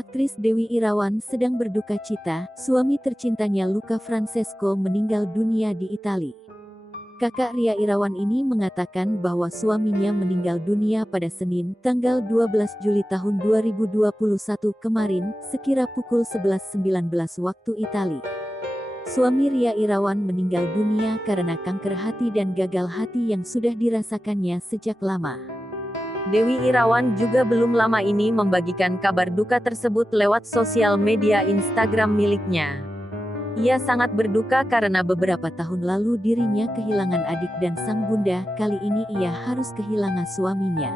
Aktris Dewi Irawan sedang berduka cita, suami tercintanya Luca Francesco meninggal dunia di Italia. Kakak Ria Irawan ini mengatakan bahwa suaminya meninggal dunia pada Senin, tanggal 12 Juli tahun 2021 kemarin, sekira pukul 11.19 waktu Italia. Suami Ria Irawan meninggal dunia karena kanker hati dan gagal hati yang sudah dirasakannya sejak lama. Dewi Irawan juga belum lama ini membagikan kabar duka tersebut lewat sosial media Instagram miliknya. Ia sangat berduka karena beberapa tahun lalu dirinya kehilangan adik dan sang bunda, kali ini ia harus kehilangan suaminya.